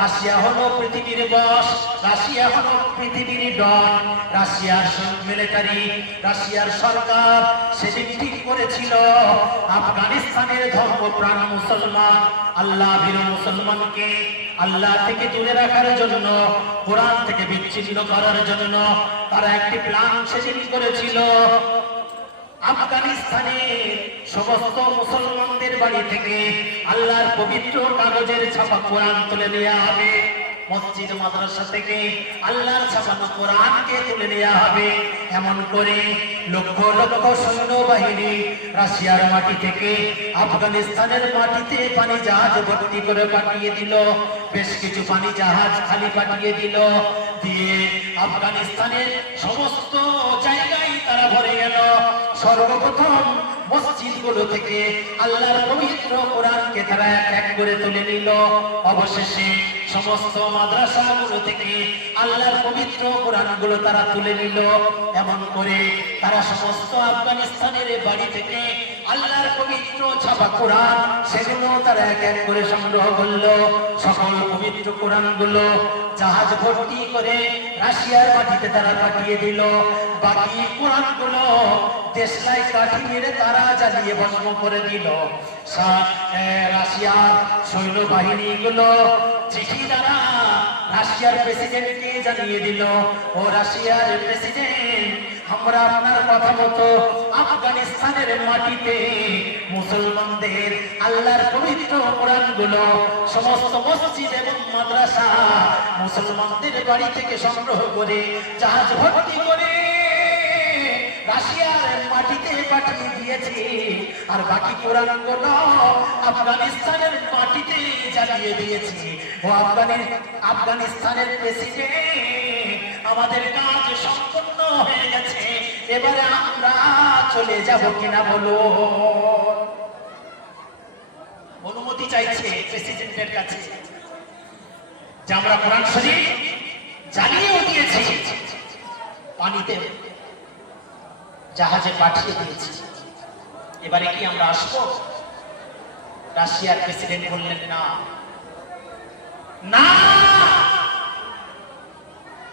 রাশিয়া হলো পৃথিবীর বস, রাশিয়া হলো পৃথিবীর ডন, রাশিয়ার মিলিটারি, রাশিয়ার সরকার সেদিন ঠিক করেছিল আফগানিস্তানের ধর্মপ্রাণ মুসলমান, আল্লাহ ভীরু মুসলমানকে আল্লাহ থেকে দূরে রাখার জন্য, কোরআন থেকে বিচ্ছিন্ন করার জন্য তারা একটি প্ল্যান সেদিন করেছিল। আফগানিস্তানে সমস্ত মুসলমানদের বাড়ি থেকে আল্লাহর পবিত্র কাগজের ছাপা কোরআন তুলে নেওয়া হবে, মসজিদ মাদ্রাসা থেকে আল্লাহর ছাপানো কোরআনকে তুলে নেওয়া হবে। এমন করে লক্ষ লক্ষ সৈন্যবাহিনী রাশিয়ার মাটি থেকে আফগানিস্তানের মাটিতে পানি জাহাজ ভর্তি করে পাঠিয়ে দিল, বেশ কিছু পানি জাহাজ খালি পাঠিয়ে দিল, দিয়ে আফগানিস্তানের সমস্ত জায়গায় তারা ভরে গেল। সর্বপ্রথম মসজিদগুলো থেকে আল্লাহর পবিত্র কোরআনকে তারা এক এক করে তুলে নিল। অবশেষে সমস্ত মাদ্রাসাগুলো থেকে আল্লাহর পবিত্র কোরআনগুলো তারা তুলে নিল। এমন করে তারা সমস্ত আফগানিস্তানের বাড়ি থেকে আল্লাহর পবিত্র ছাপা কোরআন সেগুলো তারা এক এক করে সংগ্রহ করলো। সকল পবিত্র কোরআনগুলো জাহাজ ভর্তি করে রাশিয়ার মাটিতে তারা পাঠিয়ে দিল। বাকি কোরআনগুলো দেশলাই কাঠি মেরে তারা জ্বালিয়ে ভস্ম করে দিল। রাশিয়ার সৈন্যবাহিনীগুলো চিঠি দ্বারা রাশিয়ার প্রেসিডেন্টকে জানিয়ে দিল, ও রাশিয়ার প্রেসিডেন্ট, আমরা আপনার কথা মতো আফগানিস্তানের মাটিতে মুসলমানদের আল্লাহর পবিত্র কোরআনগুলো সমস্ত মসজিদ এবং মাদ্রাসা মুসলমানদের বাড়ি থেকে সংগ্রহ করে জাহাজ ভর্তি করে রাশিয়ার মাটিতে পাঠিয়ে দিয়েছি, আর বাকি কোরআনগুলো আফগানিস্তানের মাটিতে জ্বালিয়ে দিয়েছি। ও আফগানিস্তানের প্রেসিডেন্ট, আমাদের কাজ সম্পূর্ণ হয়ে গেছে, এবারে আমরা চলে যাব কিনা বলো। অনুমতি চাইছে প্রেসিডেন্টের কাছে যে আমরা কোরআন শরীফ জ্বালিয়েও দিয়েছি, পানিতে জাহাজে পাঠিয়ে দিয়েছি, এবারে কি আমরা আসবো? রাশিয়ার প্রেসিডেন্ট বললেন না না,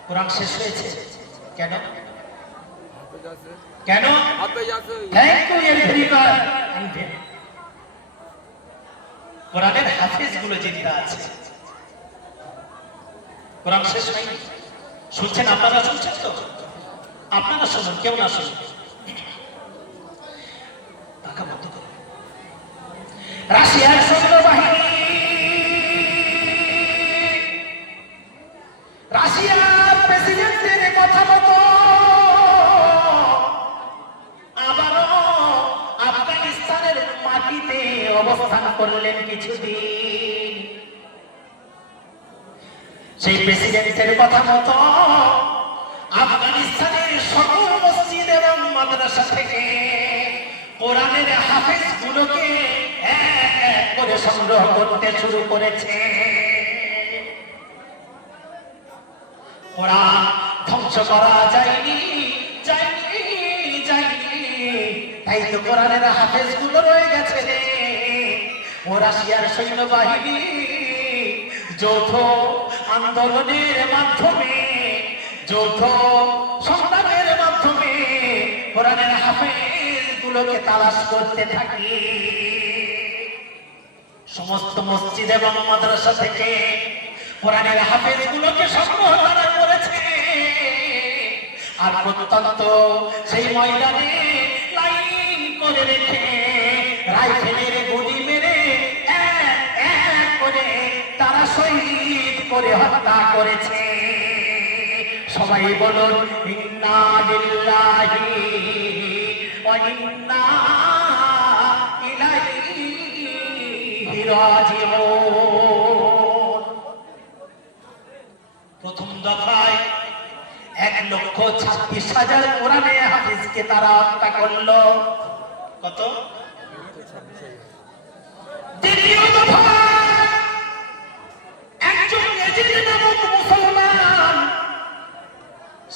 কোরআন শেষ হয়েছে। কেন হাফেজ আছে, কেন? হাফেজ আছে। Thank you everyone. কোরআনের হাফেজ গুলো জিন্দা আছে, কোরআন শেষ হয়নি। শুনছেন আপনারা? শুনছেন তো? আপনারা শুনুন, কেউ না শুনুন। টাকা বন্ধ করুন। রাশিয়ার সৈন্যবাহিনী, রাশিয়ার প্রেসিডেন্টের কথা মতো আবারও আফগানিস্তানের মাটিতে অবস্থান করলেন কিছুদিন। সেই প্রেসিডেন্টের কথা মতো আফগানিস্তানের সকল মসজিদ এবং মাদ্রাসা থেকে কোরআনের হাফেজ গুলোকে এক এক করে সংগ্রহ করতে শুরু করেছে। কোরআন ধ্বংস করা যায়নি, যায়নি, যায়নি। তাই তো কোরআনের হাফেজ গুলো রয়ে গেছে রে। ও রাশিয়ার সৈন্যবাহিনী যৌথ আন্দোলনের মাধ্যমে, যৌথ সংগ্রামের মাধ্যমে কোরআনের হাফেজ গুলোকে তালাশ করতে থাকি। সমস্ত মসজিদ এবং মাদ্রাসা থেকে কোরআনের হাফেজ গুলোকে সংগ্রহ করা করেছে। আর প্রত্যন্ত সেই ময়দানে লাইন করে রেখে রাইফেলের গুলি মেরে এক এক করে তারা শহীদ করে হত্যা করেছে। সবাই বলুন ইন্না লিল্লাহি ওয়া ইন্না ইলাইহি রাজিউন। প্রথম দফায় 1,26,000 কোরআনে হাফিজকে তারা হত্যা করলো। কত? দ্বিতীয় দফায় একজন ইয়াজিদ নামক মুসলমান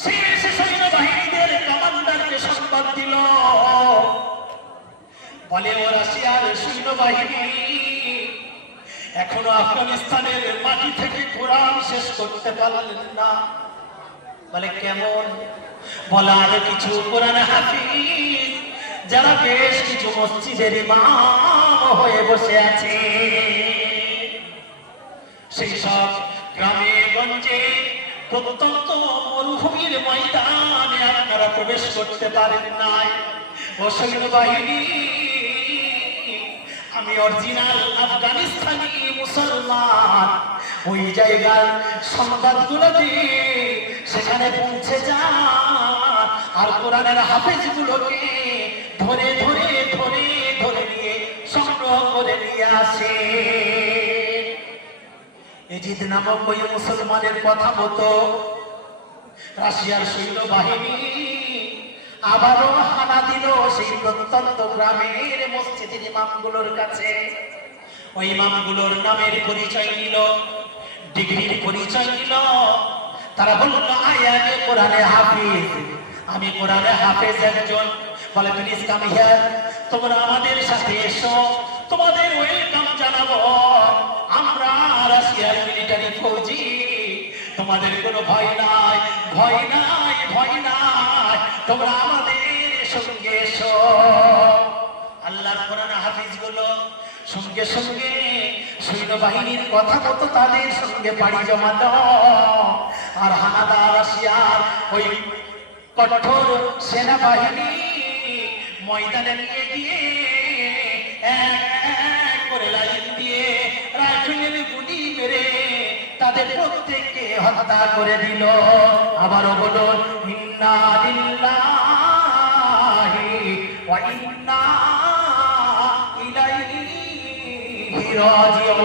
শেষ সৈন্যবাহিনীদের কমান্ডারকে সংবাদ দিল, বলে ও রাশিয়ার সৈন্যবাহিনী এখনো আফগানিস্তানের মাটি থেকে কোরআন শেষ করতে পারলেন না। বলে কেমন? বলা আরো কিছু কোরআন হাফিজ যারা বেশ কিছু মসজিদের ইমাম হয়ে বসে আছে, সেই সব গ্রামে গঞ্জে প্রত্যন্ত মরুভূমির ময়দানে আপনারা প্রবেশ করতে পারেন নাই। ও সৈন্যবাহিনী, আমি অরিজিনাল আফগানিস্তানি মুসলমান, ওই জায়গার সংবাদগুলো দিয়ে সেখানে পৌঁছে যান আর কোরআনের হাফেজ গুলোকে ধরে ধরে ধরে ধরে নিয়ে সংগ্রহ করে নিয়ে আসে। ইয়াজিদ নামক ওই মুসলমানের কথা মতো রাশিয়ার সৈন্যবাহিনী আবারও হানা দিল সেই প্রত্যন্ত গ্রামের মসজিদের ইমামগুলোর কাছে। ওই ইমামগুলোর নামের পরিচয় নিল, ডিগ্রির পরিচয় নিল। তারা বলল আয়াতে কোরআনে হাফিজ, আমি কোরআনে হাফেজ একজন। বলে প্লিজ কাম হিয়ার, তোমরা আমাদের সাথে এসো, তোমাদের ওয়েলকাম জানাবো। আমরা রাশিয়ার মিলিটারি ফৌজি, তোমাদের কোনো ভয় নাই, ভয় নাই, ভয় নাই, তোমরা আমাদের সঙ্গে এসো। আল্লাহর কোরআন হাফিজ গুলো সঙ্গে সঙ্গে সৈন্যবাহিনীর কথা মতো তাদের সঙ্গে পাড়ি জমাতো আর হানাদার রাশিয়ার ওই কঠোর সেনাবাহিনী ময়দানে নিয়ে গিয়ে এক এক করে লাইন দিয়ে রাইফেলের গুলি মেরে তাদের প্রত্যেককে হত্যা করে দিল। আবারও বলুন ইন্না লিল্লাহি ওয়া ইন্না ইলাইহি রাজিউন।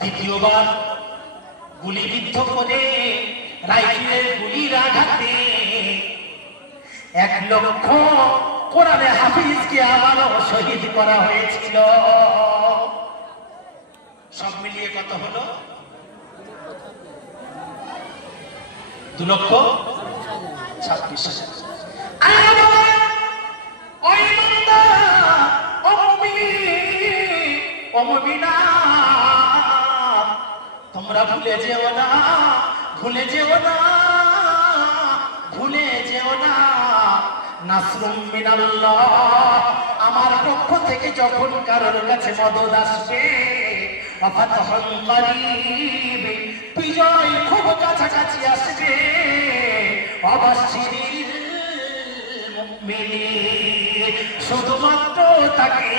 দ্বিতীয়বার গুলিবিদ্ধ করে রাইফেলের গুলির আঘাতে 1,00,000 কোরআনে হাফিজকে আবারও শহীদ করা হয়েছিল। সব মিলিয়ে কত হলো? 2,26,000। ওই কবি না, তোমরা ভুলে যেও না, ভুলে যেও না, ভুলে যেও না, নাসরুম মিনাল্লাহ, আমার পক্ষ থেকে যখন কারোর কাছে মদদ আসবে, ফাতহুন করিব, বিজয় খুব কাছাকাছি আসবে, অবশ্যিরিল মুমিনিন, শুধুমাত্র তাকে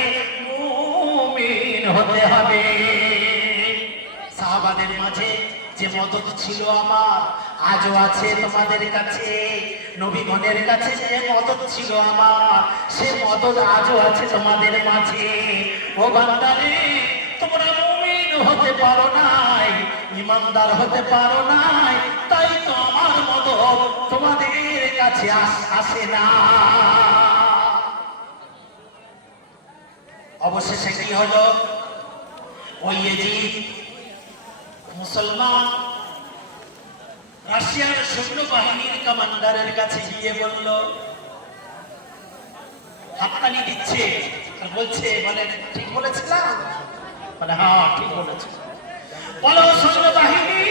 মুমিন হতে হবে। সাহাবাদের মাঝে যে মদদ ছিল আমার, আজও আছে তোমাদের কাছে। নবীগণের কাছে যে মদদ ছিল আমার, সে মদদ আজও আছে তোমাদের মাঝে। ও বান্দারে, তোমরা মুমিন হতে পারো নাই, ইমানদার হতে পারো নাই, তাই তো আমার মদদ তোমাদের কাছে আসে না। অবশেষে কি হলো? ওই ইয়েজিদ মুসলমান রাশিয়ার সৈন্যবাহিনীর কমান্ডারের কাছে গিয়ে বলল, হাততালি দিচ্ছে আর বলছে, বলে ঠিক বলেছিলাম? বলে হ্যাঁ ঠিক বলেছে। বলো সৈন্যবাহিনী,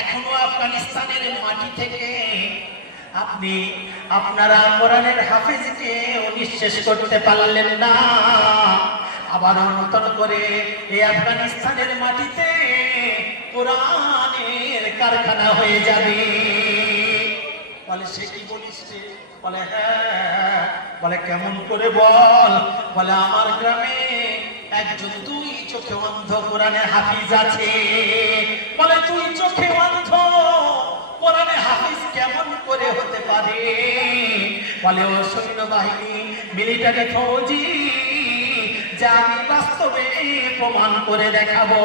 এখনো আফগানিস্তানের মাটি থেকে আপনি আপনারা কোরআনের হাফেজকে নিঃশেষ করতে পারলেন না, আবার নতুন করে এই আফগানিস্তানের মাটিতে কোরআনের কারখানা হয়ে যাবে। বলে সে কি বলিস রে? বলে হ্যাঁ। বলে কেমন করে বল? বলে আমার গ্রামে একজন দুই চোখে অন্ধ কোরআনে হাফিজ আছে। বলে তুই চোখে অন্ধ, কোরআনে হাফিজ কেমন করে হতে পারে? বলে ও সৈন্যবাহিনী, মিলিটারি ফৌজি, যা আমি বাস্তবে প্রমাণ করে দেখাবো।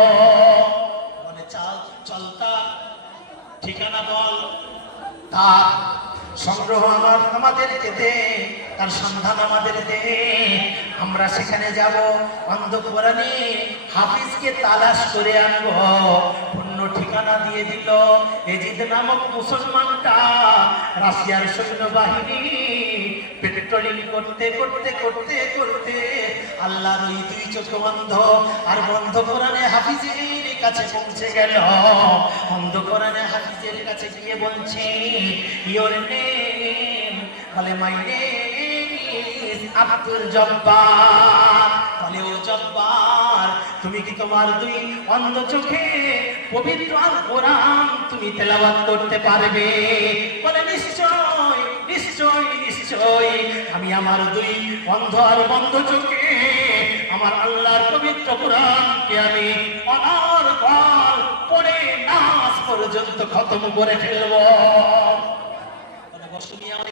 বলে চল চল, তার ঠিকানা বল, তার সংগ্রহ আমাদেরকে দে, তার সন্ধান আমাদের দে, আমরা সেখানে যাব, অন্ধ কোরআনে হাফিজকে তালাশ করে আনবো। অন্য ঠিকানা দিয়ে দিল। এজিদ নামক মুসলমানটা রাশিয়ার সৈন্যবাহিনী পেট্রোলিং করতে করতে করতে করতে আল্লাহর ওই দুই চোখ অন্ধ আর বন্ধ কোরআনে হাফিজের কাছে পৌঁছে গেল। অন্ধ কোরআনে হাফিজের কাছে গিয়ে বলছে, ইওর নেম? বলে my name is Abdul Jabbar. বলে ও জব্বার, তুমি কি তোমার দুই অন্ধ চোখে পবিত্র আল কোরআন তুমি তেলাওয়াত করতে পারবে? বলে নিশ্চয় নিশ্চয় নিশ্চয়, আমি আমার দুই অন্ধ আর বন্ধ চোখে আমার আল্লাহর পবিত্র কোরআনকে আমি অনর্গল পড়ে নাস পর্যন্ত খতম করে ফেলবো।